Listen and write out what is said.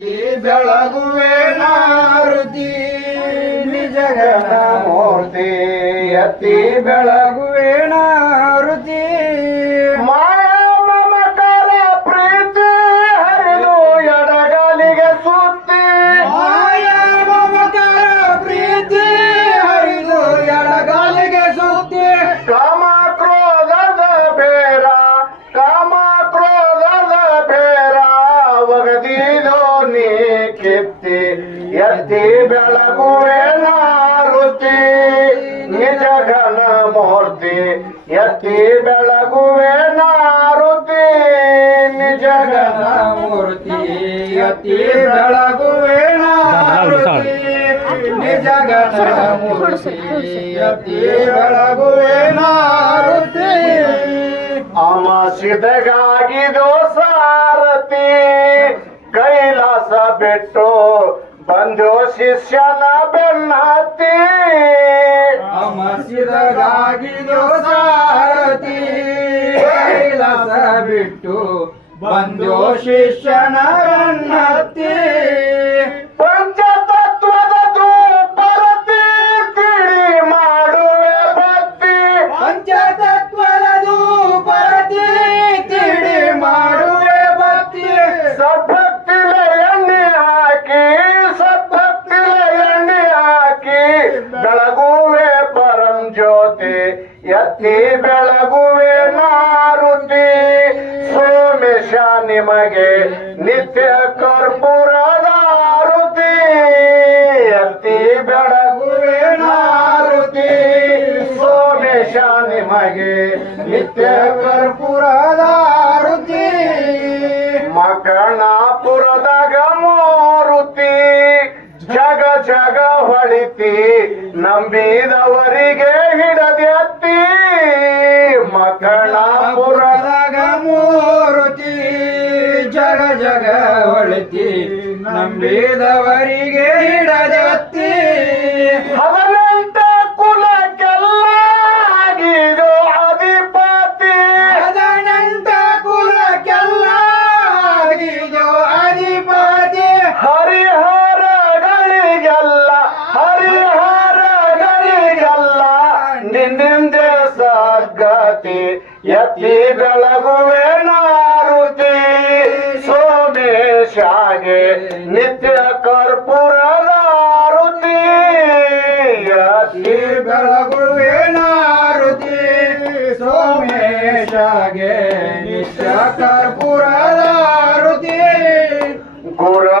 ಬೆಳಗುವೆ ನಾರುತಿ ನಿಜಗಣ ಮೂರ್ತಿ ಅತಿ ಬೆಳಗುವೆ ನಾರುತಿ ಮಾಯಾ ಮಮಕಾರ ಪ್ರೀತಿ ಹರಿದು ಎಡಗಾಲಿಗೆ ಸುತ್ತಿ ಮಾಯಾ ಮಮಕಾರ ಪ್ರೀತಿ ಹರಿದು ಎಡಗಾಲಿಗೆ ಸುತ್ತಿ ಕಾಮ ಕ್ರೋಧದ ಬೇರ ಕಾಮ ಕ್ರೋಧದ ಬೇರ ಒಗದಿದೋ ನೀ ಕಿತ್ತಿ ಎತ್ತಿ ಬೆಳಗುವೆ ನಾರುತಿ ನಿಜಗಣ ಮೂರ್ತಿ ಎತ್ತಿ ಬೆಳಗುವೆ ನಾರುತಿ ನಿಜಗಣ ಮೂರ್ತಿ ಎತ್ತಿ ಬೆಳಗುವೆ ನಾರುತಿ ನಿಜಗಣ ಮೂರ್ತಿ ಎತ್ತಿ ಬೆಳಗುವೆ ನಾರುತಿ ಅಮಾಸಿದಗಾಗಿದೋ ಸಾರಥಿ ಕೈಲಾಸ ಬಿಟ್ಟು ಬಂದು ಶಿಷ್ಯನ ಬೆನ್ನತ್ತಿ ಅಮಾಸಿದಗಾಗಿದೋ ಸಾರಥಿ ಕೈಲಾಸ ಬಿಟ್ಟು ಬಂದು ಶಿಷ್ಯನ ಬೆನ್ನತ್ತಿ ಪಂಚತತ್ವದ ಧೂಪರತಿ ತಿಳಿ ಮಾಡುವೆ ಭಕ್ತಿ ಪಂಚತತ್ವದ ಧೂಪರತಿ ತಿಳಿ ಮಾಡುವೆ ಭಕ್ತಿ ಸದ್ಭಕ್ತಿಲ ಎಣ್ಣೆ ಹಾಕಿ ಸದ್ಭಕ್ತಿಲ ಎಣ್ಣೆ ಹಾಕಿ ಬೆಳಗುವೆ ಪರಂ ಜ್ಯೋತಿ ಎತ್ತಿ ಬೆಳಗುವೆ ನಾರುತಿ ಸೋಮೇಶ ನಿಮಗೆ ನಿತ್ಯ ಕರ್ಪೂರದ ಆರುತಿ ಎತ್ತಿ ಬೆಳಗುವೆ ನಾರುತಿ ಸೋಮೇಶ ನಿಮಗೆ ನಿತ್ಯ ಕರ್ಪೂರದ ಆರುತಿ ಮಕಣಾಪುರದಾಗ ಮೂರುತಿ ಜಗ ಜಗ ಹೊಳಿತಿ ನಂಬಿದವರಿಗೆ ಹಿಡದೆತ್ತಿ ಮಕಣಾಪುರದಾಗ ಮೂರುತಿ ಜಗ ಜಗ ಹೊಳಿತಿ ನಂಬಿದವರಿಗೆ ಹಿಡದೆತ್ತಿ ಹದಿನೆಂಟ ಕುಲಕ್ಕೆಲ್ಲ ಆಗಿದೋ ಅಧಿಪತಿ ಹದಿನೆಂಟ ಕುಲಕ್ಕೆಲ್ಲ ಆಗಿದೋ ಅಧಿಪತಿ ಹರಿಹರಗಳಿಗೆಲ್ಲ ಹರಿಹರಗಳಿಗೆಲ್ಲ ನಿನ್ನಿಂದೆ ಸದ್ಗತಿ ಎತ್ತಿ ಬೆಳಗುವೆ ನಾರುತಿ ಸೋಮೇಶಾಗೆ ನಿತ್ಯ ಕರ್ಪೂರದ ಆರುತಿ ಎತ್ತಿ ಬೆಳಗುವೆ ನಾರುತಿ ಸೋಮೇಶಾಗೆ ನಿತ್ಯ ಕರ್ಪೂರದ ಆರುತಿ ಗುರು